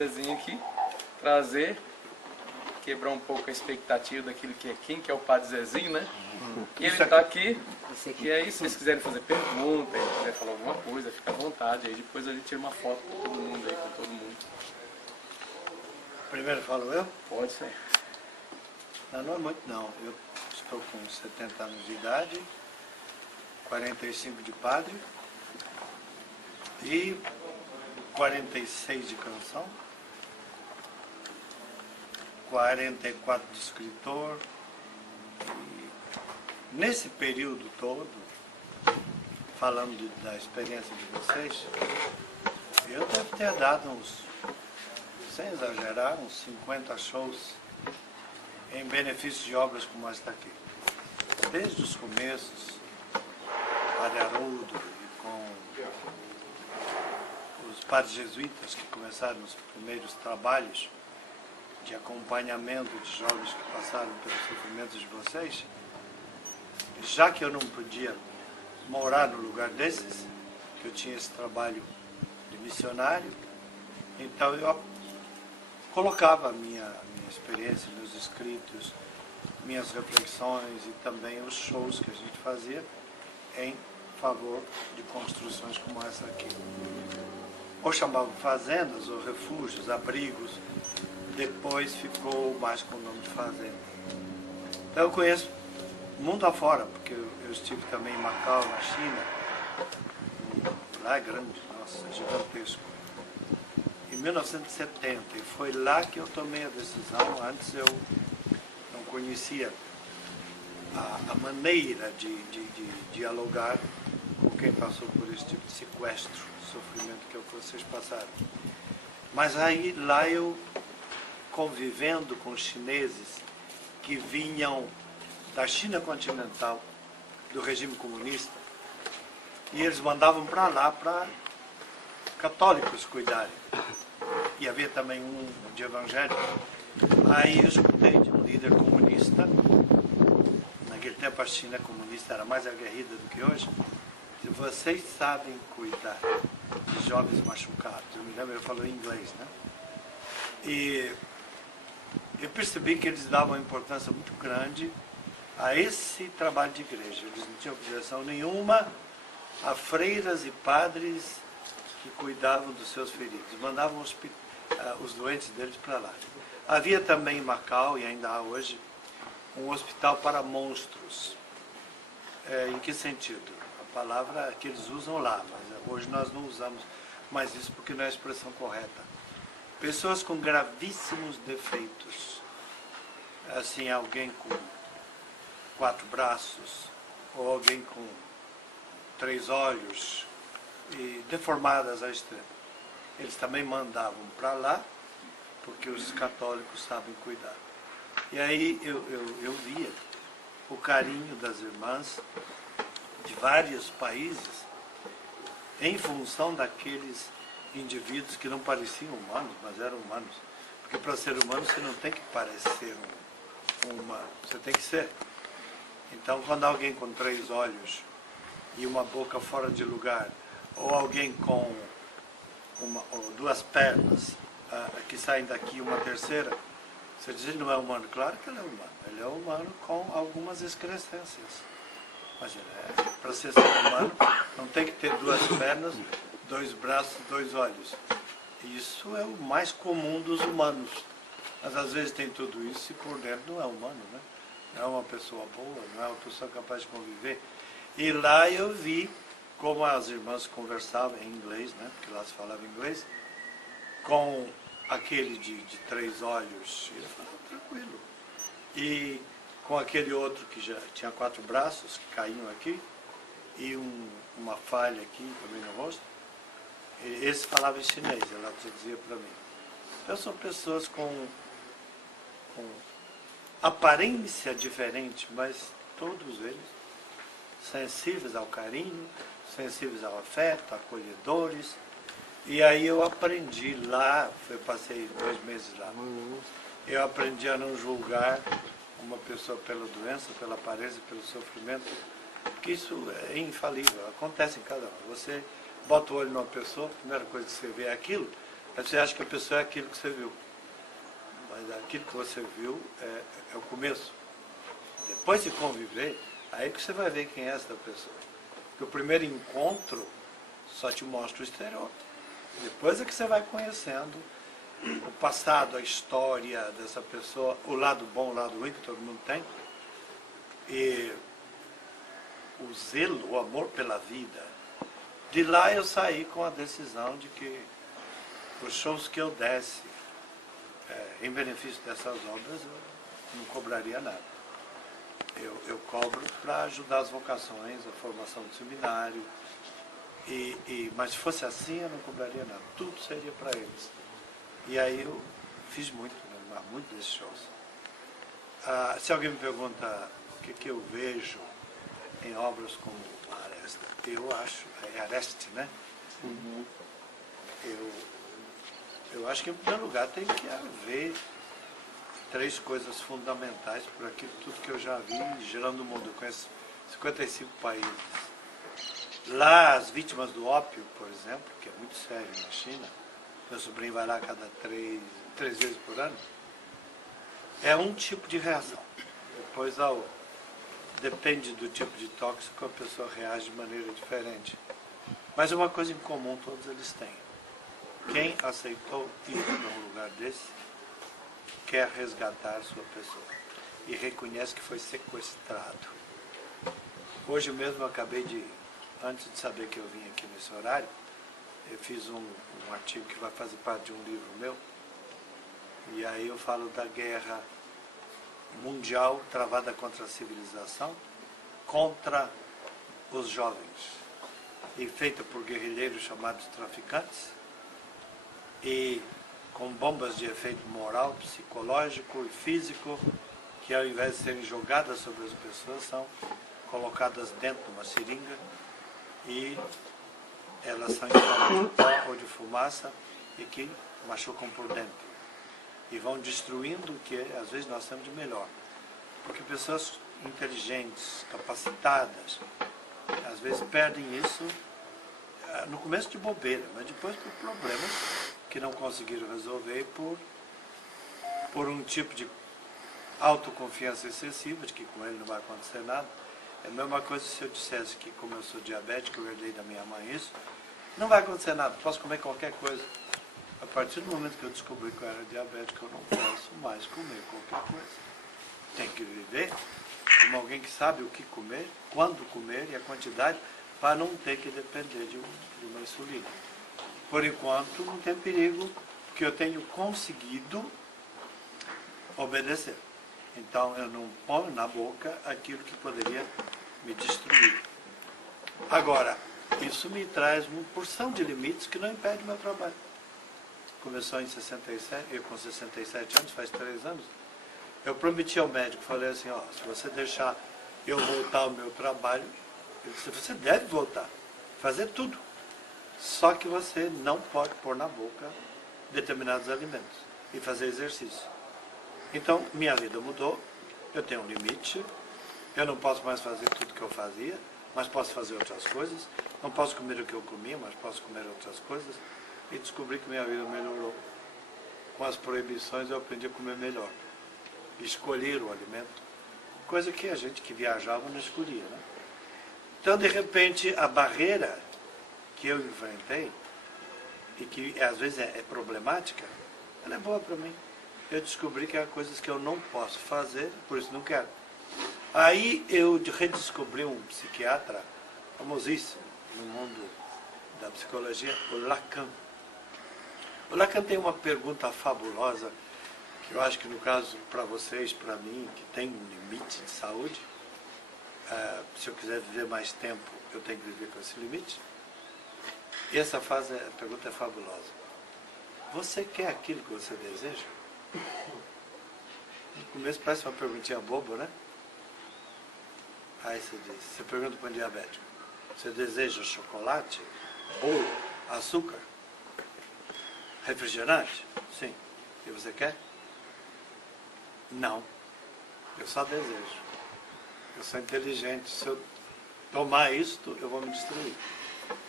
Aqui, trazer, quebrar um pouco a expectativa daquele que é quem, que é o Padre Zezinho, né? E ele está aqui, e aí se vocês quiserem fazer pergunta, se quiser falar alguma coisa, fica à vontade, aí depois a gente tira uma foto com todo mundo aí, com todo mundo. Primeiro falo eu? Pode ser. Não é muito não, eu estou com 70 anos de idade, 45 de padre e 46 de canção. 44 de escritor. E nesse período todo, falando da experiência de vocês, eu devo ter dado uns, sem exagerar, uns 50 shows em benefício de obras como esta aqui. Desde os começos, Padre Haroldo e com os padres jesuítas que começaram os primeiros trabalhos de acompanhamento de jovens que passaram pelos sofrimentos de vocês, já que eu não podia morar no lugar desses, que eu tinha esse trabalho de missionário, então eu colocava a minha experiência, meus escritos, minhas reflexões e também os shows que a gente fazia em favor de construções como essa aqui. Ou chamavam fazendas, ou refúgios, abrigos, depois ficou mais com o nome de fazenda. Então eu conheço mundo afora, porque eu estive também em Macau, na China. Lá é grande, nossa, é gigantesco. Em 1970, e foi lá que eu tomei a decisão. Antes eu não conhecia a maneira de dialogar com quem passou por esse tipo de sequestro, sofrimento que vocês passaram. Mas aí lá eu, convivendo com chineses que vinham da China continental, do regime comunista, e eles mandavam para lá para católicos cuidarem. E havia também um de evangélico. Aí eu escutei de um líder comunista, naquele tempo a China comunista era mais aguerrida do que hoje, que vocês sabem cuidar de jovens machucados. Eu me lembro, ele falou em inglês, né? E eu percebi que eles davam uma importância muito grande a esse trabalho de igreja. Eles não tinham objeção nenhuma a freiras e padres que cuidavam dos seus feridos. Mandavam os doentes deles para lá. Havia também em Macau, e ainda há hoje, um hospital para monstros. Em que sentido? A palavra que eles usam lá, mas hoje nós não usamos mais isso porque não é a expressão correta. Pessoas com gravíssimos defeitos. Assim, alguém com 4 braços, ou alguém com 3 olhos, e deformadas à extrema. Eles também mandavam para lá, porque os católicos sabem cuidar. E aí eu via o carinho das irmãs de vários países em função daqueles indivíduos que não pareciam humanos, mas eram humanos. Porque para ser humano você não tem que parecer um humano, você tem que ser. Então quando alguém com 3 olhos e uma boca fora de lugar, ou alguém com ou 2 pernas que saem daqui, uma terceira, você diz, ele não é humano? Claro que ele é humano. Ele é humano com algumas excrescências. Mas para ser humano, não tem que ter 2 pernas, 2 braços, 2 olhos. Isso é o mais comum dos humanos. Mas às vezes tem tudo isso e por dentro não é humano, né? Não é uma pessoa boa, não é uma pessoa capaz de conviver. E lá eu vi como as irmãs conversavam em inglês, né? Porque lá se falava inglês, com aquele de 3 olhos, ele falava tranquilo. E com aquele outro que já tinha 4 braços, que caíam aqui, e uma falha aqui também no rosto, esse falava em chinês, ela dizia para mim. Então são pessoas com aparência diferente, mas todos eles sensíveis ao carinho, sensíveis ao afeto, acolhedores. E aí eu aprendi lá, eu passei 2 meses lá, eu aprendi a não julgar uma pessoa pela doença, pela aparência, pelo sofrimento, que isso é infalível, acontece em cada um. Você bota o olho numa pessoa, a primeira coisa que você vê é aquilo, Aí você acha que a pessoa é aquilo que você viu. Mas aquilo que você viu é o começo. Depois de conviver, aí que você vai ver quem é essa pessoa. Porque o primeiro encontro só te mostra o exterior. Depois é que você vai conhecendo o passado, a história dessa pessoa, o lado bom, o lado ruim que todo mundo tem. E o zelo, o amor pela vida. De lá eu saí com a decisão de que os shows que eu desse em benefício dessas obras, eu não cobraria nada. Eu cobro para ajudar as vocações, a formação do seminário. Mas se fosse assim, eu não cobraria nada. Tudo seria para eles. E aí eu fiz muito, né, muito desses shows. Se alguém me pergunta o que eu vejo em obras como Aresta, eu acho, é Areste, né? Uhum. Eu acho que, em primeiro lugar, tem que haver 3 coisas fundamentais por aquilo tudo que eu já vi gerando o mundo. Eu conheço 55 países. Lá, as vítimas do ópio, por exemplo, que é muito sério na China, meu sobrinho vai lá a cada 3 vezes por ano, é um tipo de reação. Depois a outra. Depende do tipo de tóxico, a pessoa reage de maneira diferente. Mas uma coisa em comum todos eles têm. Quem aceitou ir para um lugar desse, quer resgatar sua pessoa. E reconhece que foi sequestrado. Hoje mesmo eu acabei de, antes de saber que eu vim aqui nesse horário, eu fiz um artigo que vai fazer parte de um livro meu. E aí eu falo da guerra mundial travada contra a civilização, contra os jovens, e feita por guerrilheiros chamados traficantes, e com bombas de efeito moral, psicológico e físico, que ao invés de serem jogadas sobre as pessoas, são colocadas dentro de uma seringa e elas são em forma de pó ou de fumaça e que machucam por dentro. E vão destruindo o que às vezes nós temos de melhor. Porque pessoas inteligentes, capacitadas, às vezes perdem isso no começo de bobeira, mas depois por problemas que não conseguiram resolver por um tipo de autoconfiança excessiva, de que com ele não vai acontecer nada. É a mesma coisa se eu dissesse que, como eu sou diabético, eu herdei da minha mãe isso, não vai acontecer nada, posso comer qualquer coisa. A partir do momento que eu descobri que eu era diabético, eu não posso mais comer qualquer coisa. Tem que viver como alguém que sabe o que comer, quando comer e a quantidade, para não ter que depender de uma insulina. Por enquanto, não tem perigo, porque eu tenho conseguido obedecer. Então, eu não ponho na boca aquilo que poderia me destruir. Agora, isso me traz uma porção de limites que não impede o meu trabalho. Começou em 67, eu com 67 anos, faz 3 anos, eu prometi ao médico, falei assim, ó, se você deixar eu voltar ao meu trabalho, ele disse, você deve voltar, fazer tudo. Só que você não pode pôr na boca determinados alimentos e fazer exercício. Então, minha vida mudou, eu tenho um limite, eu não posso mais fazer tudo que eu fazia, mas posso fazer outras coisas, não posso comer o que eu comia, mas posso comer outras coisas, e descobri que minha vida melhorou. Com as proibições eu aprendi a comer melhor, escolher o alimento, coisa que a gente que viajava não escolhia, né? Então, de repente, a barreira que eu enfrentei, e que às vezes é problemática, ela é boa para mim. Eu descobri que há coisas que eu não posso fazer, por isso não quero. Aí eu redescobri um psiquiatra famosíssimo no mundo da psicologia, o Lacan. O Lacan tem uma pergunta fabulosa, que eu acho que no caso para vocês, para mim, que tem um limite de saúde, se eu quiser viver mais tempo, eu tenho que viver com esse limite. E essa pergunta é fabulosa. Você quer aquilo que você deseja? No começo parece uma perguntinha boba, né? Aí você pergunta para um diabético, você deseja chocolate, bolo, açúcar, refrigerante? Sim. E você quer? Não. Eu só desejo. Eu sou inteligente. Se eu tomar isto, eu vou me destruir.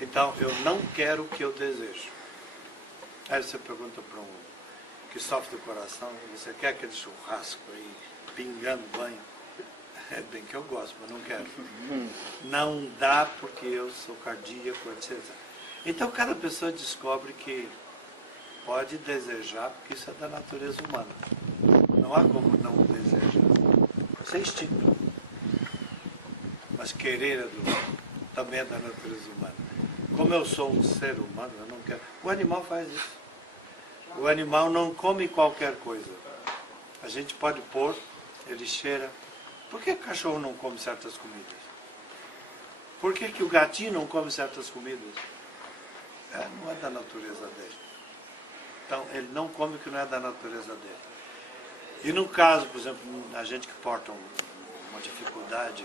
Então, eu não quero o que eu desejo. Aí você pergunta para um que sofre do coração, você quer aquele churrasco aí, pingando banho? É bem que eu gosto, mas não quero. Não dá porque eu sou cardíaco, etc. Então cada pessoa descobre que pode desejar, porque isso é da natureza humana. Não há como não desejar. Isso é instinto. Mas querer também é da natureza humana. Como eu sou um ser humano, eu não quero. O animal faz isso. O animal não come qualquer coisa. A gente pode pôr, ele cheira. Por que o cachorro não come certas comidas? Por que o gatinho não come certas comidas? Não é da natureza dele. Então, ele não come o que não é da natureza dele. E no caso, por exemplo, a gente que porta uma dificuldade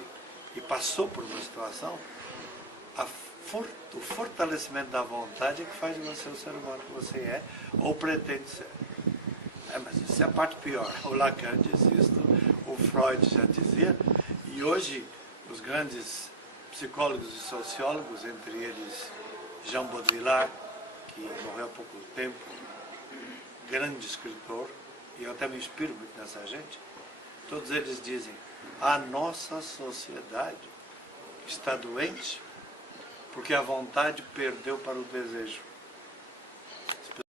e passou por uma situação, o fortalecimento da vontade é que faz de você o ser humano que você é, ou pretende ser. Mas isso é a parte pior. O Lacan diz isso, o Freud já dizia, e hoje os grandes psicólogos e sociólogos, entre eles Jean Baudrillard, que morreu há pouco tempo, grande escritor, e eu até me inspiro muito nessa gente, todos eles dizem, a nossa sociedade está doente porque a vontade perdeu para o desejo.